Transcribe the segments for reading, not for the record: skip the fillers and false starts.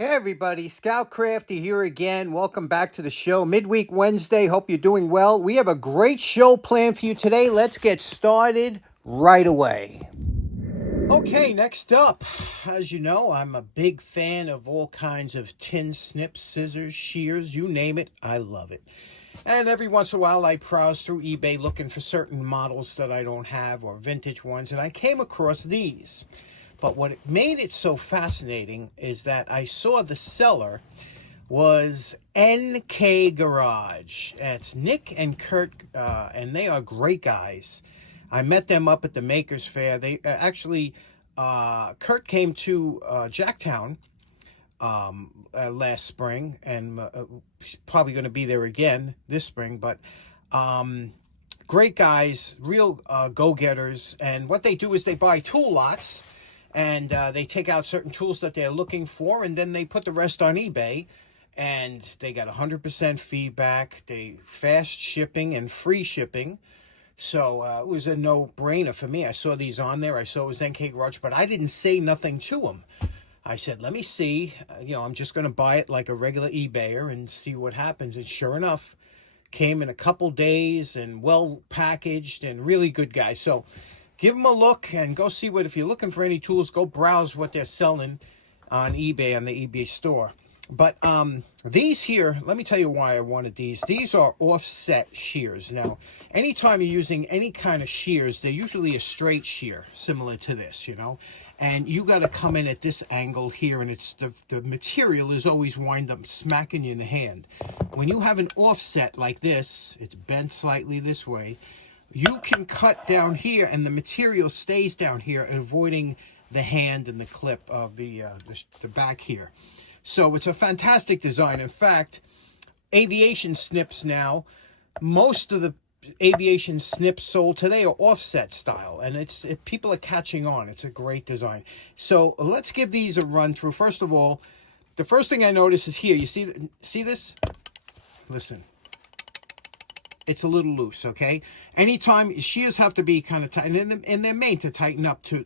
Hey everybody, Scout Crafty here again. Welcome back to the show. Midweek Wednesday. Hope you're doing well. We have a great show planned for you today. Let's get started right away. Okay, next up, as you know, I'm a big fan of all kinds of tin snips, scissors, shears, you name it. I love it. And every once in a while, I browse through eBay looking for certain models that I don't have or vintage ones, and I came across these. But what made it so fascinating is that I saw the seller was NK Garage. It's Nick and Kurt, and they are great guys. I met them up at the Makers Fair. They actually, Kurt came to Jacktown last spring, and he's probably going to be there again this spring. But great guys, real go-getters. And what they do is they buy tool lots, and they take out certain tools that they're looking for, and then they put the rest on eBay, and they got 100% feedback. They fast shipping and free shipping. So it was a no-brainer for me. I saw these on there. I saw it was NK Garage, but I didn't say nothing to them. I said, let me see. I'm just going to buy it like a regular eBayer and see what happens. And sure enough, came in a couple days and well packaged and really good guys. So give them a look and go see what, if you're looking for any tools, go browse what they're selling on eBay, on the eBay store. But these here, let me tell you why I wanted these. These are offset shears. Now, anytime you're using any kind of shears, they're usually a straight shear, similar to this, And you got to come in at this angle here, and it's the material is always wind up smacking you in the hand. When you have an offset like this, it's bent slightly this way, you can cut down here, and the material stays down here, avoiding the hand and the clip of the back here. So it's a fantastic design. In fact, aviation snips now, most of the aviation snips sold today are offset style, and people are catching on. It's a great design. So let's give these a run through. First of all, the first thing I notice is here. You see this? Listen. It's a little loose, okay? Anytime, shears have to be kind of tight, and they're made to tighten up to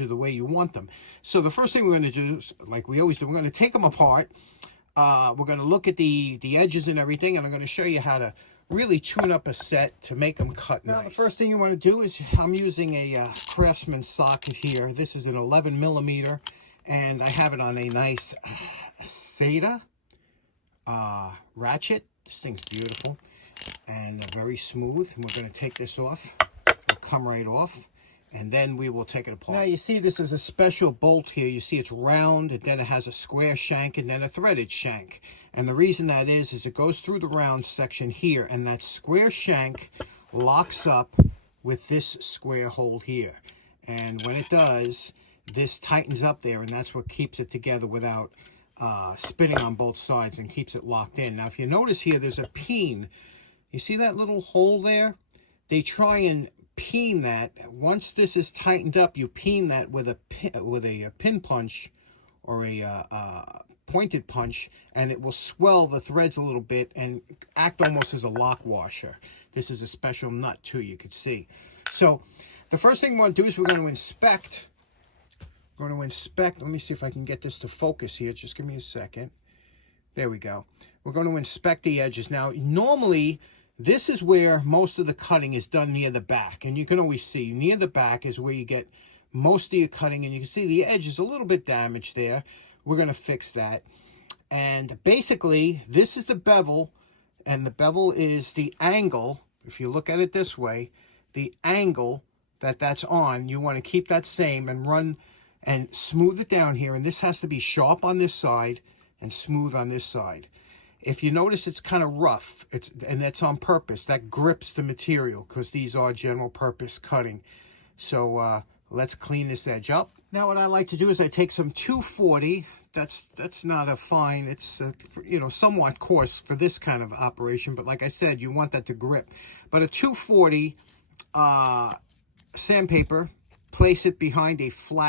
the way you want them. So the first thing we're going to do, like we always do, we're going to take them apart. We're going to look at the edges and everything, and I'm going to show you how to really tune up a set to make them cut nice. Now, the first thing you want to do is, I'm using a Craftsman socket here. This is an 11 millimeter, and I have it on a nice SATA ratchet. This thing's beautiful and very smooth. And we're going to take this off. It'll come right off, and then we will take it apart. Now you see this is a special bolt here. You see it's round, and then it has a square shank, and then a threaded shank. And the reason that is it goes through the round section here, and that square shank locks up with this square hole here. And when it does, this tightens up there, and that's what keeps it together without spinning on both sides, and keeps it locked in. Now if you notice here, there's a peen. You see that little hole there? They try and peen that. Once this is tightened up, you peen that with a pin punch or a pointed punch, and it will swell the threads a little bit and act almost as a lock washer. This is a special nut too, you could see. So the first thing we want to do is we're going to inspect. Let me see if I can get this to focus here. Just give me a second. There we go. We're going to inspect the edges. Now, normally, this is where most of the cutting is done near the back. And you can always see near the back is where you get most of your cutting. And you can see the edge is a little bit damaged there. We're going to fix that. And basically, this is the bevel. And the bevel is the angle. If you look at it this way, the angle that's on, you want to keep that same and run and smooth it down here. And this has to be sharp on this side and smooth on this side. If you notice, it's kind of rough, and that's on purpose. That grips the material because these are general purpose cutting. So let's clean this edge up. Now what I like to do is I take some 240. That's not a fine. It's somewhat coarse for this kind of operation. But like I said, you want that to grip. But a 240 sandpaper. Place it behind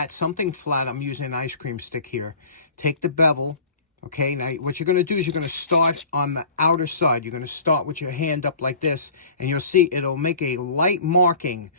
something flat. I'm using an ice cream stick here. Take the bevel. Okay, now what you're going to do is you're going to start on the outer side. You're going to start with your hand up like this, and you'll see it'll make a light marking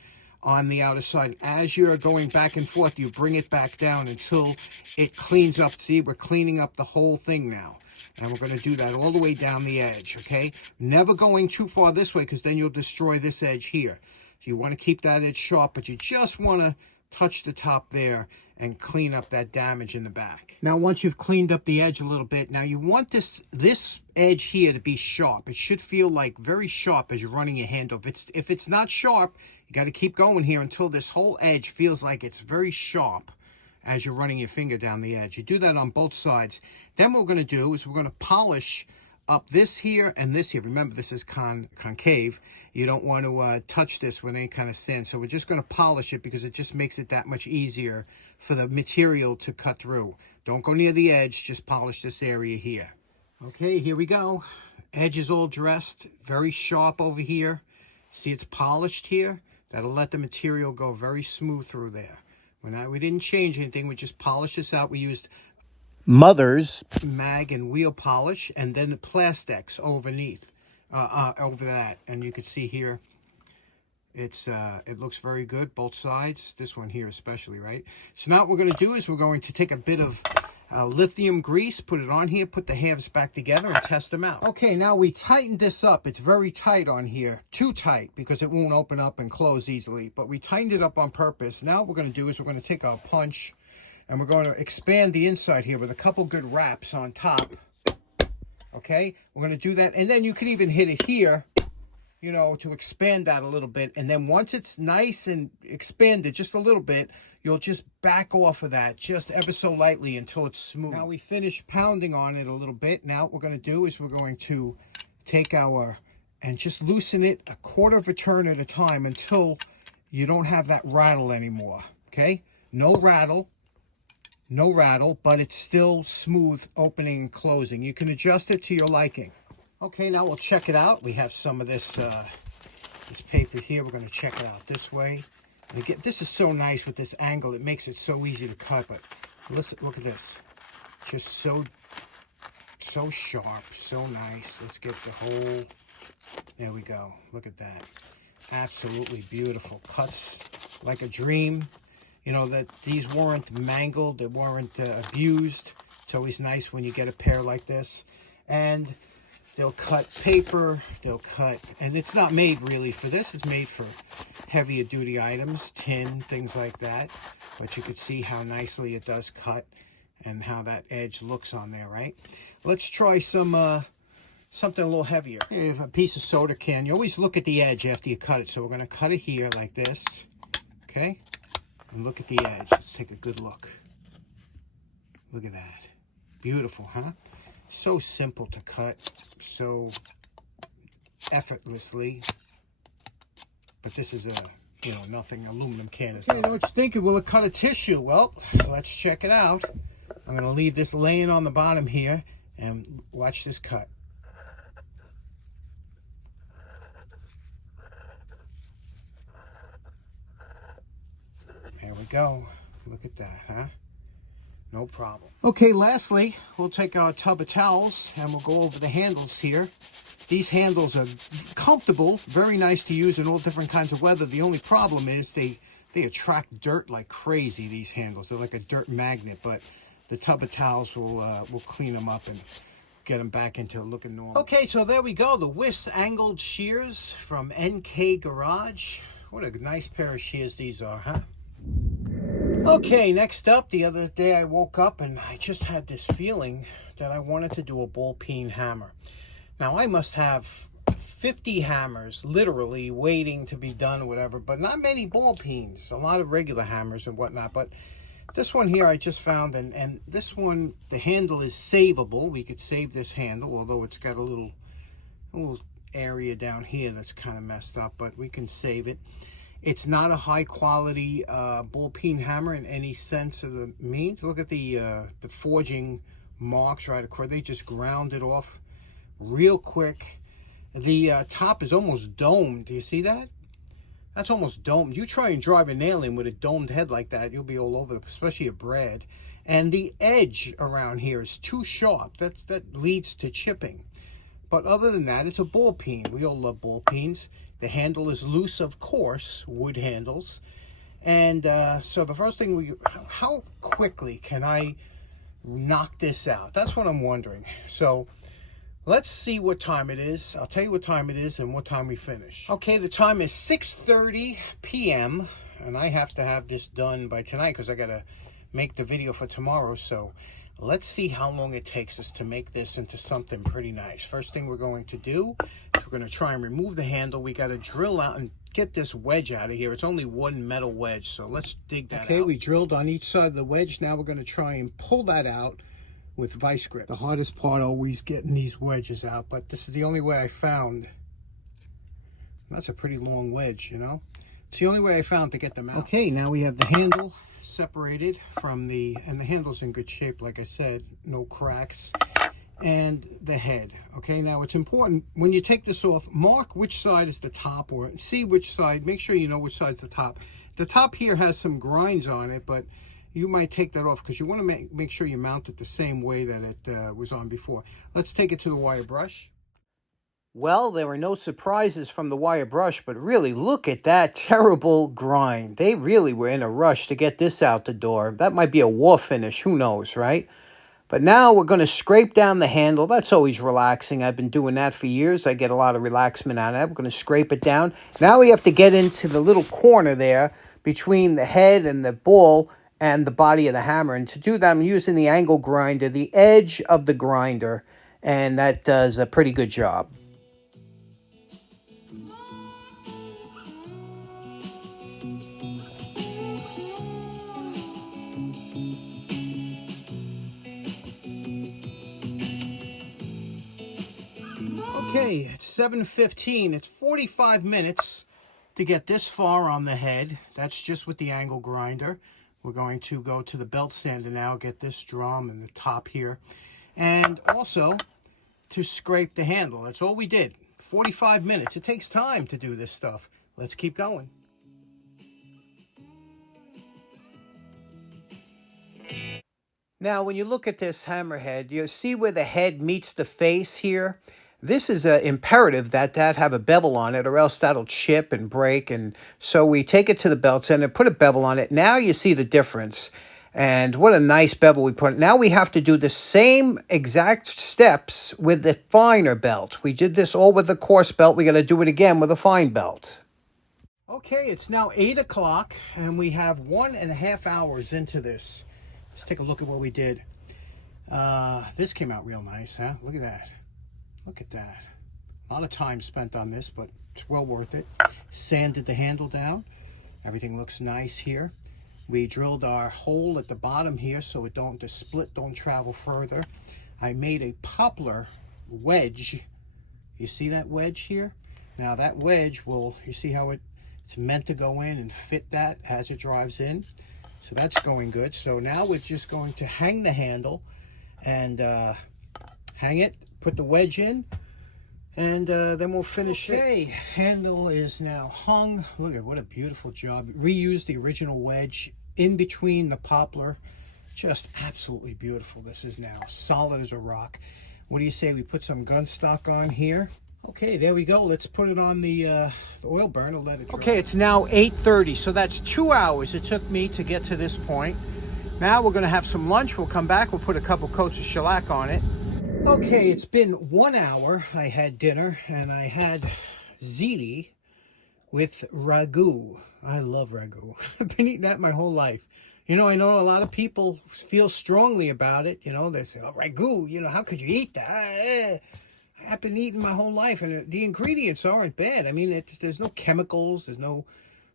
on the outer side. As you're going back and forth, you bring it back down until it cleans up. See, we're cleaning up the whole thing now. And we're going to do that all the way down the edge, okay? Never going too far this way, because then you'll destroy this edge here. So you want to keep that edge sharp, but you just want to touch the top there and clean up that damage in the back. Now, once you've cleaned up the edge a little bit, now you want this edge here to be sharp. It should feel like very sharp as you're running your handle. If it's not sharp, you got to keep going here until this whole edge feels like it's very sharp as you're running your finger down the edge. You do that on both sides. Then what we're going to do is we're going to polish up this here and this here. Remember, this is concave. You don't want to touch this with any kind of sand. So we're just going to polish it because it just makes it that much easier for the material to cut through. Don't go near the edge. Just polish this area here. Okay, here we go. Edge is all dressed. Very sharp over here. See, it's polished here. That'll let the material go very smooth through there. We didn't change anything. We just polished this out. We used Mother's mag and wheel polish, and then the Plastex overneath, over that. And you can see here, it looks very good, both sides. This one here especially, right? So now what we're going to do is we're going to take a bit of lithium grease, put it on here, put the halves back together, and test them out. Okay, now we tightened this up. It's very tight on here. Too tight, because it won't open up and close easily. But we tightened it up on purpose. Now what we're going to do is we're going to take our punch, and we're going to expand the inside here with a couple good wraps on top. Okay, we're going to do that. And then you can even hit it here, you know, to expand that a little bit. And then once it's nice and expanded just a little bit, you'll just back off of that just ever so lightly until it's smooth. Now we finished pounding on it a little bit. Now what we're going to do is we're going to take and just loosen it a quarter of a turn at a time until you don't have that rattle anymore. Okay, no rattle, but it's still smooth opening and closing. You can adjust it to your liking. Okay, now we'll check it out. We have some of this paper here. We're going to check it out this way. And again, this is so nice with this angle. It makes it so easy to cut. But look at this. Just so sharp, so nice. Let's get the whole... There we go. Look at that. Absolutely beautiful. Cuts like a dream. You know, that these weren't mangled. They weren't abused. It's always nice when you get a pair like this. And they'll cut paper, they'll cut, and it's not made really for this. It's made for heavier duty items, tin, things like that. But you can see how nicely it does cut and how that edge looks on there, right? Let's try something a little heavier. Here's a piece of soda can. You always look at the edge after you cut it. So we're going to cut it here like this, okay? And look at the edge. Let's take a good look. Look at that. Beautiful, huh? So simple to cut, so effortlessly. But this is nothing. Aluminum can is. Hey, you know what you're thinking? Will it cut a tissue? Well, let's check it out. I'm going to leave this laying on the bottom here and watch this cut. There we go. Look at that, huh? No problem. Okay, lastly, we'll take our tub of towels and we'll go over the handles here. These handles are comfortable, very nice to use in all different kinds of weather. The only problem is they attract dirt like crazy, these handles. They're like a dirt magnet, but the tub of towels will clean them up and get them back into looking normal. Okay, so there we go. The WISS angled shears from NK Garage. What a nice pair of shears these are, huh? Okay, next up, the other day I woke up and I just had this feeling that I wanted to do a ball peen hammer. Now, I must have 50 hammers literally waiting to be done or whatever, but not many ball peens. A lot of regular hammers and whatnot, but this one here I just found, and this one, the handle is savable. We could save this handle, although it's got a little area down here that's kind of messed up, but we can save it. It's not a high quality ball peen hammer in any sense of the means. Look at the forging marks right across. They just ground it off real quick. The top is almost domed. Do you see that? That's almost domed. You try and drive a nail in with a domed head like that, you'll be all over, especially a brad. And the edge around here is too sharp. That leads to chipping. But other than that, it's a ball peen. We all love ball peens. The handle is loose, of course, wood handles. And so the first thing how quickly can I knock this out? That's what I'm wondering. So let's see what time it is. I'll tell you what time it is and what time we finish. Okay, the time is 6:30 p.m. and I have to have this done by tonight because I got to make the video for tomorrow. So let's see how long it takes us to make this into something pretty nice. First thing we're going to do is we're going to try and remove the handle. We got to drill out and get this wedge out of here. It's only one metal wedge, so let's dig that out. Okay, we drilled on each side of the wedge. Now we're going to try and pull that out with vice grips. The hardest part always getting these wedges out, but this is the only way I found. That's a pretty long wedge, you know. It's the only way I found to get them out. Okay, now we have the handle separated from and the handle's in good shape, like I said, no cracks, and the head. Okay, now it's important when you take this off, mark which side is the top, or see which side, make sure you know which side's the top. The top here has some grinds on it, but you might take that off because you want to make sure you mount it the same way that it was on before. Let's take it to the wire brush. Well, there were no surprises from the wire brush, but really look at that terrible grind. They really were in a rush to get this out the door. That might be a war finish, who knows, right? But now we're going to scrape down the handle. That's always relaxing. I've been doing that for years. I get a lot of relaxation out of that. We're going to scrape it down. Now we have to get into the little corner there between the head and the ball and the body of the hammer. And to do that, I'm using the angle grinder, the edge of the grinder, and that does a pretty good job. Okay, it's 7:15. It's 45 minutes to get this far on the head. That's just with the angle grinder. We're going to go to the belt sander now, get this drum and the top here. And also to scrape the handle. That's all we did. 45 minutes. It takes time to do this stuff. Let's keep going. Now, when you look at this hammerhead, you see where the head meets the face here? This is imperative that have a bevel on it, or else that'll chip and break. And so we take it to the belt sander, put a bevel on it. Now you see the difference. And what a nice bevel we put. Now we have to do the same exact steps with the finer belt. We did this all with the coarse belt. We got to do it again with a fine belt. Okay, it's now 8 o'clock, and we have 1.5 hours into this. Let's take a look at what we did. This came out real nice, huh? Look at that. Look at that. A lot of time spent on this, but it's well worth it. Sanded the handle down. Everything looks nice here. We drilled our hole at the bottom here so the split don't travel further. I made a poplar wedge. You see that wedge here? Now that wedge you see how it's meant to go in and fit that as it drives in. So that's going good. So now we're just going to hang the handle and hang it, put the wedge in, and then we'll finish it. Okay, handle is now hung. Look at what a beautiful job. Reused the original wedge in between the poplar. Just absolutely beautiful. This is now solid as a rock. What do you say we put some gun stock on here? Okay, there we go. Let's put it on the oil burner, let it dry. Okay, it's now 8:30, so that's 2 hours it took me to get to this point. Now we're going to have some lunch. We'll come back. We'll put a couple coats of shellac on it. Okay, it's been 1 hour. I had dinner, and I had ziti with ragu. I love ragu. I've been eating that my whole life. You know, I know a lot of people feel strongly about it. You know, they say, oh, ragu, you know, how could you eat that? I've been eating my whole life, and the ingredients aren't bad. I mean, there's no chemicals, there's no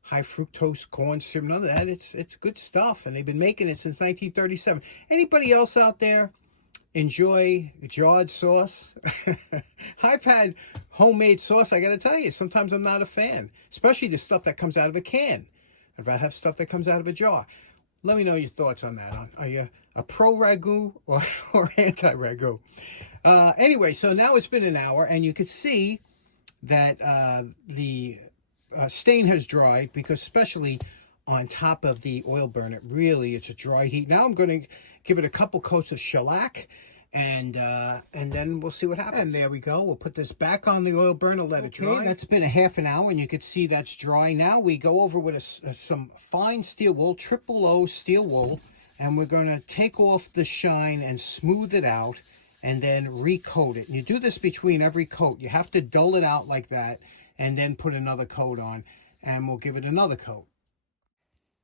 high fructose corn syrup, none of that. It's good stuff, and they've been making it since 1937. Anybody else out there enjoy jarred sauce? I've had homemade sauce. I got to tell you, sometimes I'm not a fan, especially the stuff that comes out of a can. If I have stuff that comes out of a jar. Let me know your thoughts on that. Are you a pro ragu or anti-ragu? Anyway, so now it's been an hour, and you can see that the stain has dried, because especially on top of the oil burner, really it's a dry heat. Now I'm going to give it a couple coats of shellac, and then we'll see what happens. And there we go. We'll put this back on the oil burner, let it dry. That's been a half an hour, and you can see that's dry. Now we go over with some fine steel wool, triple O steel wool, and we're going to take off the shine and smooth it out, and then recoat it. And you do this between every coat. You have to dull it out like that, and then put another coat on, and we'll give it another coat.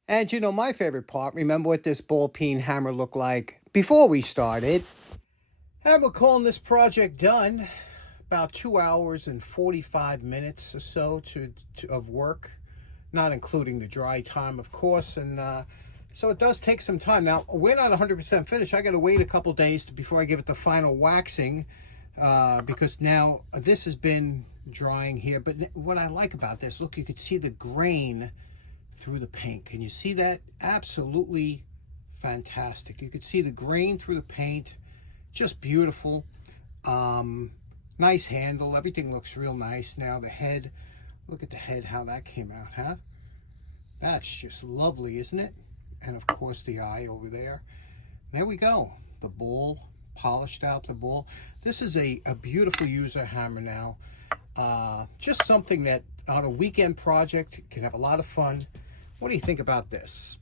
And you know my favorite part, remember what this ball peen hammer looked like before we started. And we're calling this project done. About 2 hours and 45 minutes or so of work, not including the dry time, of course. And so it does take some time. Now, we're not 100% finished. I got to wait a couple days before I give it the final waxing, because now this has been drying here. But what I like about this, look, you can see the grain through the paint. Can you see that? Absolutely fantastic. You can see the grain through the paint. Just beautiful. Nice handle. Everything looks real nice. Now the head, look at the head, how that came out, huh? That's just lovely, isn't it? And of course the eye over there. There we go. The ball, polished out the ball. This is a beautiful user hammer now. Just something that on a weekend project can have a lot of fun. What do you think about this?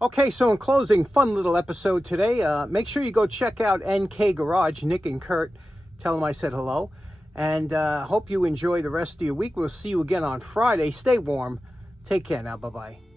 Okay, so in closing, fun little episode today. Make sure you go check out NK Garage, Nick and Kurt. Tell them I said hello. And hope you enjoy the rest of your week. We'll see you again on Friday. Stay warm. Take care now. Bye-bye.